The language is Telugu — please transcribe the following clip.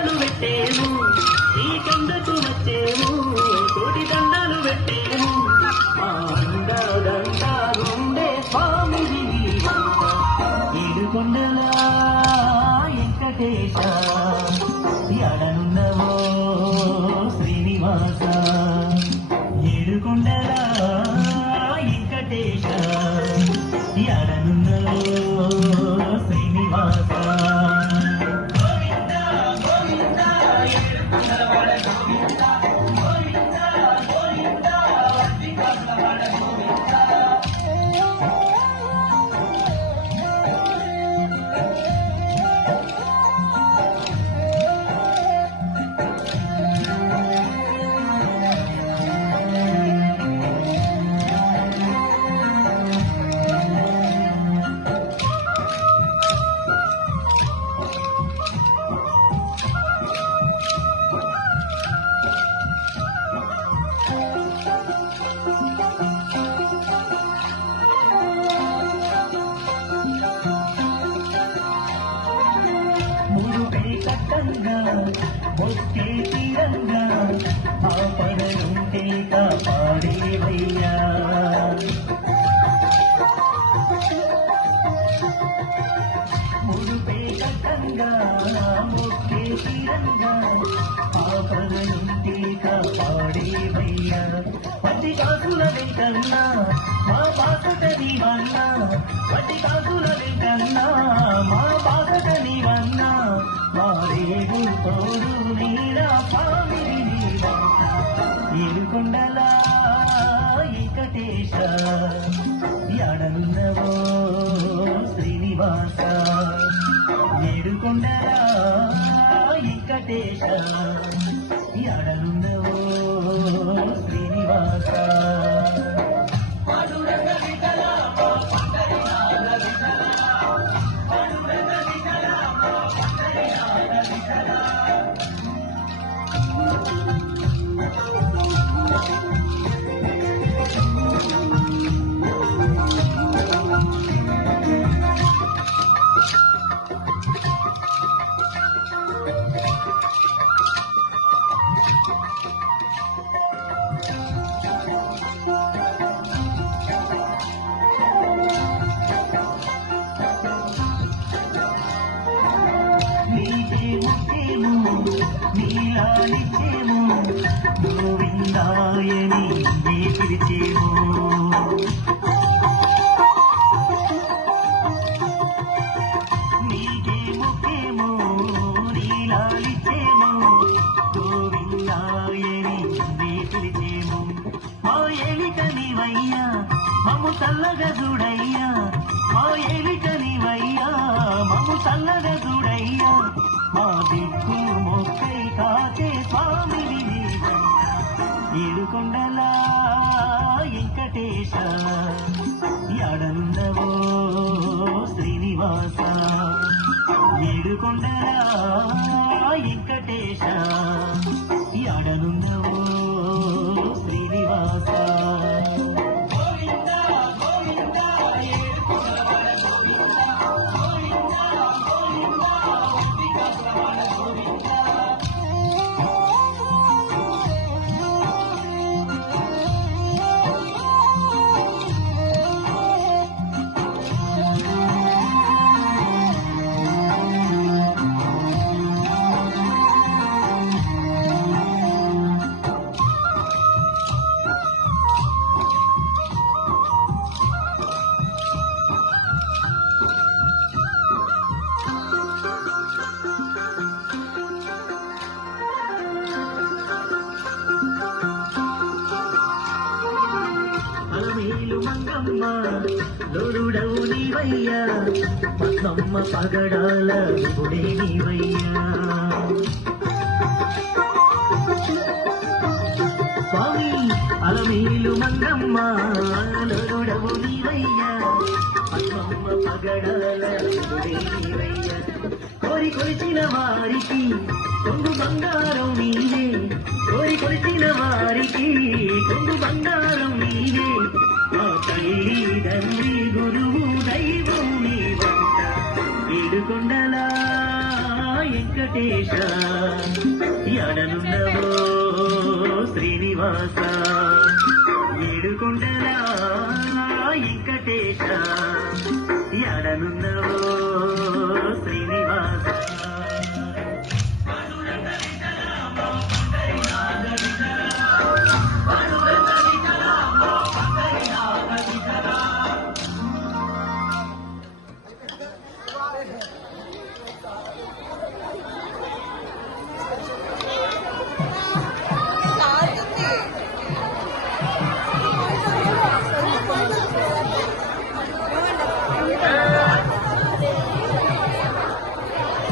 దండాలు పెట్టేము ఈ కొండకు వచ్చేము కోటి దండాలు పెట్టేము అండదండాలుండే స్వామిది ఏడుకొండల వెంకటేశ ఎడనున్నవో శ్రీనివాస ఏడుకొండల వెంకటేశ ఎడనున్నవో శ్రీనివాస కట్టంగా మొక్కే తీరంగా ఆ పదలుంటే కాపాడేవయ్యా ముడుపే కట్టంగా మొక్కే తీరంగా ఆ పదలుంటే కాపాడేవయ్యా పది కాసుల వెంకన్నా మా బాసట నీవన్నా పది కాసుల వెంకన్నా మా బాసట నీవన్నా మారేడు తోడు నీరా పామిని ఏడుకొండల వెంకటేశ ఎడనున్నవో శ్రీనివాస ఏడుకొండల వెంకటేశ ఎడనున్నవో శ్రీనివాస నీలాలిచ్చేము గోవిందాయని పిలిచేము నీకే ముఖ్యము నీలాలిచ్చేము గోవిందాయని పిలిచేము మా ఏలిక నీవయ్యా మమ్ము చల్లగా చూడయ్యా మా ఏలిక నీవయ్యా మమ్ము చల్లగా చూడయ్యా మా దిక్కు మొక్కై కాకే స్వామిని ఏడుకొండల వెంకటేశ ఎడనున్నవో శ్రీనివాస ఏడుకొండల వెంకటేశ ఎడనున్నవో శ్రీనివాస మంగమ్మ దొరుడవు నీవయ్యా పద్మమ్మ పగడాల గుడే నీవయ్యా స్వామి అలమేలు మంగమ్మ దొరుడవు నీవయ్యా పద్మమ్మ పగడాల గుడే నీవయ్యా కోరి కొలిచిన వారికి కొంగు బంగారం నీవే కోరి కొలిచిన వారికి కొంగు బంగారం నీవే మా తల్లి తండ్రి గురువు దైవం నీవంట ఏడుకొండల వెంకటేశ వెంకటేశ ఎడనున్నవో శ్రీనివాస ఏడుకొండల వెంకటేశ ఎడనున్నవో